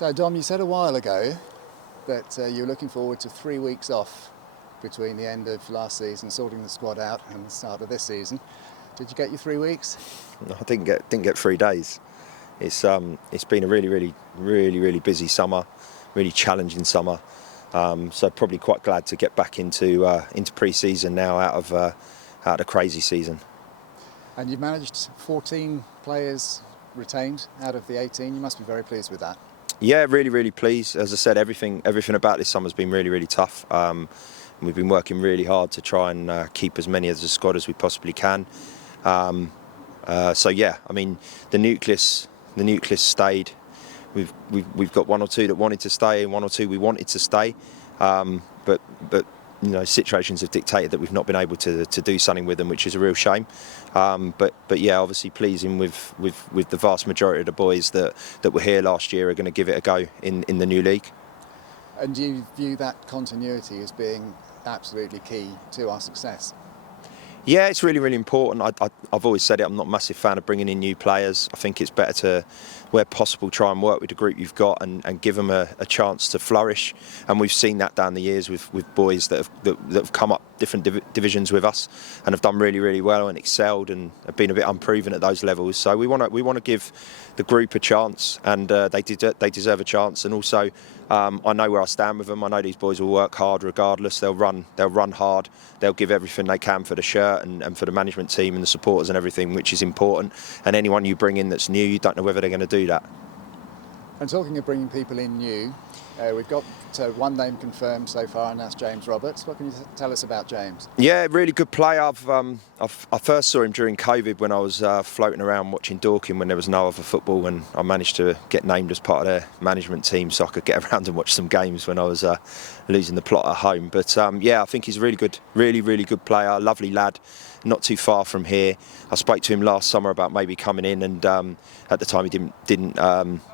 So, Dom, you said a while ago that you were looking forward to 3 weeks off between the end of last season, sorting the squad out, and the start of this season. Did you get your 3 weeks? No, I didn't get 3 days. It's been a really busy summer, really challenging summer. So probably quite glad to get back into pre-season now out of a crazy season. And you've managed 14 players retained out of the 18. You must be very pleased with that. Yeah, really pleased. As I said, everything about this summer has been really tough. We've been working really hard to try and keep as many of the squad as we possibly can. So yeah, I mean, the nucleus stayed. We've got 1 or 2 that wanted to stay, and 1 or 2 we wanted to stay. But you know, situations have dictated that we've not been able to do something with them, which is a real shame. But yeah, obviously pleasing with the vast majority of the boys that were here last year are going to give it a go in the new league. And do you view that continuity as being absolutely key to our success? Yeah, it's really important. I've always said it, I'm not a massive fan of bringing in new players. I think it's better to, where possible, try and work with the group you've got and give them a chance to flourish. And we've seen that down the years with boys that have come up different divisions with us and have done really well and excelled and have been a bit unproven at those levels. So we want to give the group a chance, and they deserve a chance. And also, I know where I stand with them. I know these boys will work hard regardless. They'll run hard. They'll give everything they can for the shirt and for the management team and the supporters and everything, which is important. And anyone you bring in that's new, you don't know whether they're going to do that. And talking of bringing people in new, we've got one name confirmed so far, and that's James Roberts. What can you tell us about James? Yeah, really good player. I first saw him during COVID when I was floating around watching Dorking when there was no other football, and I managed to get named as part of their management team so I could get around and watch some games when I was losing the plot at home. But yeah, I think he's a really good player, lovely lad. Not too far from here. I spoke to him last summer about maybe coming in, and at the time he didn't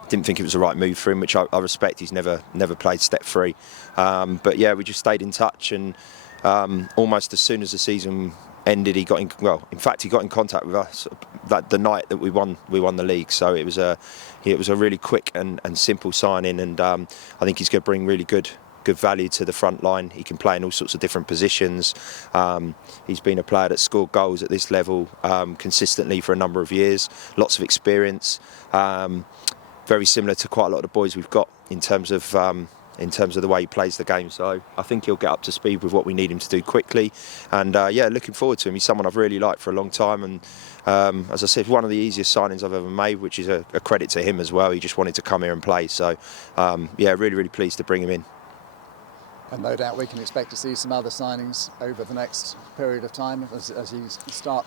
think it was the right move for him, which I respect. He's never played step 3, but yeah, we just stayed in touch, and almost as soon as the season ended, he got in contact with us the night that we won the league. So it was a really quick and simple signing, and I think he's going to bring really good value to the front line. He can play in all sorts of different positions. He's been a player that scored goals at this level consistently for a number of years. Lots of experience. Very similar to quite a lot of the boys we've got in terms of the way he plays the game. So I think he'll get up to speed with what we need him to do quickly. And yeah, looking forward to him. He's someone I've really liked for a long time. And as I said, one of the easiest signings I've ever made, which is a credit to him as well. He just wanted to come here and play. So yeah, really pleased to bring him in. And no doubt we can expect to see some other signings over the next period of time as you start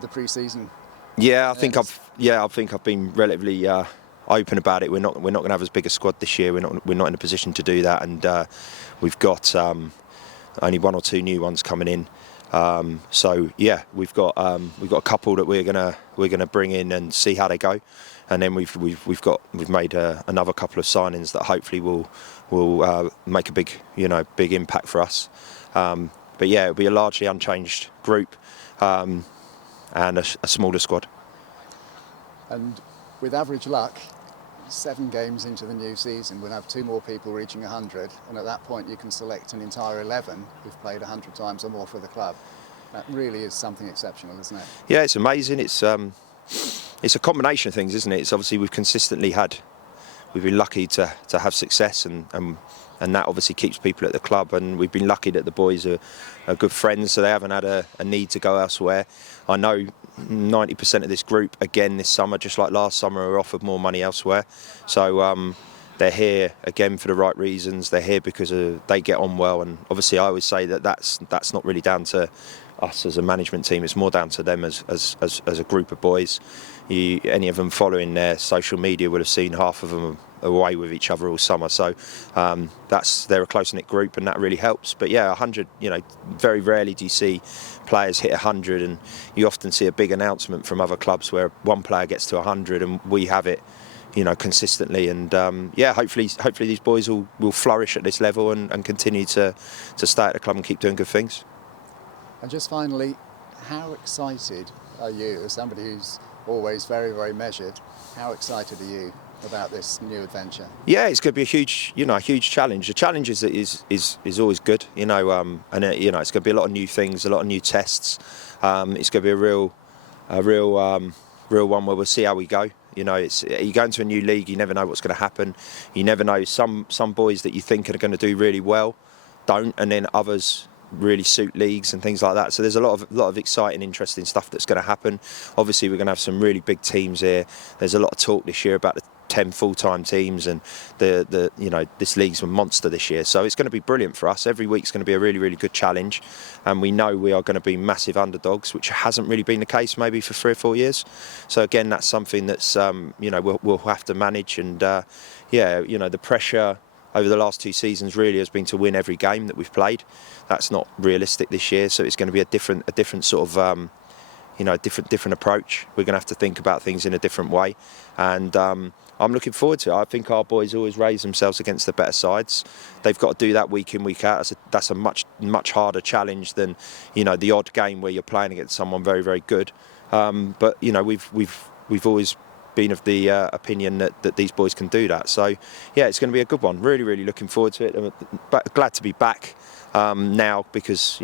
the pre-season. Yeah, I think I've been relatively open about it. We're not going to have as big a squad this year. We're not in a position to do that, and we've got only 1 or 2 new ones coming in. So yeah, we've got a couple that we're gonna bring in and see how they go, and then we've made another couple of signings that hopefully will make a big impact for us. But yeah, it'll be a largely unchanged group and a smaller squad. And with average luck, 7 games into the new season, we'll have 2 more people reaching 100, and at that point you can select an entire 11 who've played 100 times or more for the club. That really is something exceptional, isn't it? Yeah, it's amazing. It's a combination of things, isn't it? It's obviously we've been lucky to have success, and that obviously keeps people at the club, and we've been lucky that the boys are good friends, so they haven't had a need to go elsewhere. I know 90% of this group, again this summer, just like last summer, are offered more money elsewhere. So they're here again for the right reasons. They're here because they get on well, and obviously I always say that's not really down to us as a management team. It's more down to them as a group of boys. Any of them following their social media will have seen half of them away with each other all summer. So they're a close-knit group, and that really helps. But yeah, 100, very rarely do you see players hit 100, and you often see a big announcement from other clubs where one player gets to 100 and we have it consistently. And yeah, hopefully these boys will flourish at this level and continue to stay at the club and keep doing good things. And just finally, how excited are you, as somebody who's always very measured, how excited are you about this new adventure? Yeah, it's going to be a huge challenge. The challenge is always good, and it's going to be a lot of new things, a lot of new tests. It's going to be a real one where we'll see how we go. You go into a new league, you never know what's going to happen. You never know. Some boys that you think are going to do really well don't, and then others really suit leagues and things like that. So there's a lot of exciting, interesting stuff that's going to happen. Obviously, we're going to have some really big teams here. There's a lot of talk this year about the 10 full-time teams, and this league's a monster this year. So it's going to be brilliant for us. Every week's going to be a really, really good challenge, and we know we are going to be massive underdogs, which hasn't really been the case maybe for 3 or 4 years. So again, that's something that's we'll have to manage, and the pressure over the last 2 seasons really has been to win every game that we've played. That's not realistic this year, so it's going to be a different sort of different approach. We're going to have to think about things in a different way, and I'm looking forward to it. I think our boys always raise themselves against the better sides. They've got to do that week in, week out. That's a much harder challenge than the odd game where you're playing against someone very, very good. But we've always been of the opinion that these boys can do that. So yeah, it's going to be a good one. Really, really looking forward to it. I'm glad to be back now, because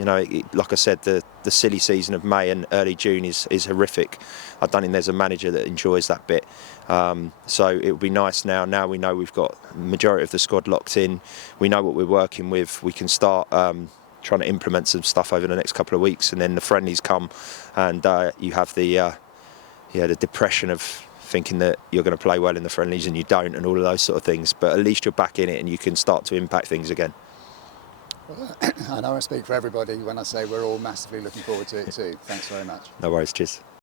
like I said, the silly season of May and early June is horrific. I don't think there's a manager that enjoys that bit. So it will be nice now. Now we know we've got the majority of the squad locked in. We know what we're working with. We can start trying to implement some stuff over the next couple of weeks, and then the friendlies come, and you have the depression of thinking that you're going to play well in the friendlies and you don't, and all of those sort of things. But at least you're back in it and you can start to impact things again. Well, I know I speak for everybody when I say we're all massively looking forward to it too. Thanks very much. No worries, cheers.